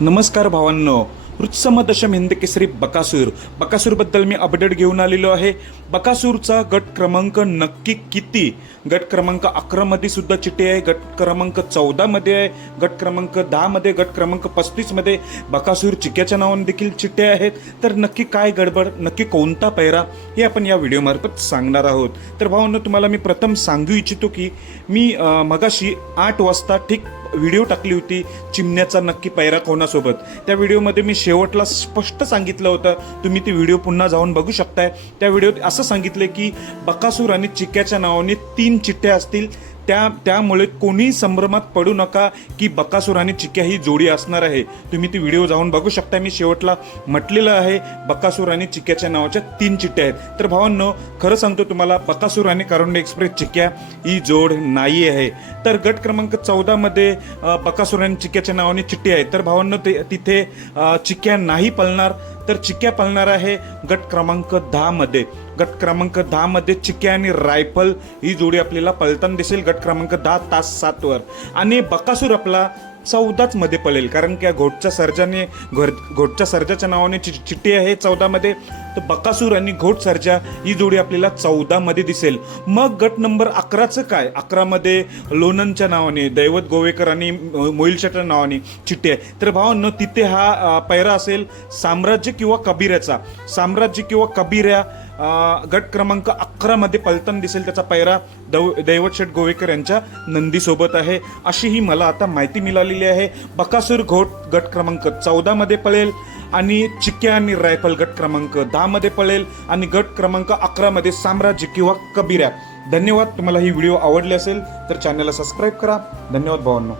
नमस्कार भावांनो. वृत्समदशम हिंद केसरी बकासूर. बकासूरबद्दल मी अपडेट घेऊन आलेलो आहे. बकासूरचा गट क्रमांक नक्की किती? गट क्रमांक अकरामध्ये सुद्धा चिठ्ठी आहे. गट क्रमांक चौदामध्ये आहे. गट क्रमांक दहामध्ये गट क्रमांक पस्तीसमध्ये बकासूर चिक्याच्या नावाने देखील चिठ्ठे आहेत. तर नक्की काय गडबड नक्की कोणता पैरा हे आपण या व्हिडिओमार्फत सांगणार आहोत. तर भावांनो तुम्हाला मी प्रथम सांगू इच्छितो की मी मगाशी आठ वाजता ठीक व्हिडिओ टाकली होती चिमण्याचा नक्की पैरा कोणासोबत. त्या व्हिडिओमध्ये मी शेवटला स्पष्ट सांगितलं होतं तुम्ही ती व्हिडिओ पुन्हा जाऊन बघू शकताय. त्या व्हिडिओत असं सांगितलं की बकासूर आणि चिक्याच्या नावाने तीन चिठ्ठ्या असतील. त्या त्यामुळे कोणी संभ्रमात पडू नका की बकासूर आणि चिक्या ही जोडी असणार आहे. तुम्ही ती व्हिडिओ जाऊन बघू शकता. मी शेवटला म्हटलेलं आहे बकासूर आणि चिक्याच्या नावाच्या तीन चिठ्ठ्या आहेत. तर भावांनो खरं सांगतो तुम्हाला बकासूर आणि कारुंडे एक्सप्रेस चिक्या ही जोड नाही आहे. तर गट क्रमांक चौदामध्ये बकासूर आणि चिक्याच्या नावाने चिठ्ठी आहे तर भावांनो ते तिथे चिक्या नाही पळणार. तर चिक्या पळणार आहे गट क्रमांक दहा मध्ये. गट क्रमांक दहा मध्ये चिक्या आणि रायफल ही जोडी आपल्याला पळताना दिसेल. गट क्रमांक दहा तास सात वर. आणि बकासूर आपला चौदाच मध्ये पळेल. कारण की घोटच्या सर्जाने घर घोटच्या सर्जाच्या नावाने चि- चिठ्ठी आहे चौदामध्ये तर बकासूर आणि घोट सर्जा ही जोडी आपल्याला चौदामध्ये दिसेल. मग गट नंबर अकराचं काय? अकरामध्ये लोणनच्या नावाने दैवत गोवेकर आणि अ, मोहिल नावाने चिठ्ठी आहे. तर भावांनो तिथे हा पैरा असेल साम्राज्य किंवा कबीऱ्याचा? साम्राज्य किंवा कबीऱ्या गट क्रमांक अकरा मध्ये दिसेल त्याचा पैरा दव दैवत शेट गोवेकर यांच्या नंदीसोबत आहे. अशी ही मला आता माहिती मिळालेली आहे. बकासूर घोट गट क्रमांक चौदा मध्ये पळेल. आणि चिक्या आणि रायफल गट क्रमांक दहामध्ये पळेल आणि गट क्रमांक अकरामध्ये साम्राज्य किंवा कबीऱ्या. धन्यवाद. तुम्हाला ही व्हिडिओ आवडली असेल तर चॅनलला सबस्क्राईब करा. धन्यवाद भावांनो.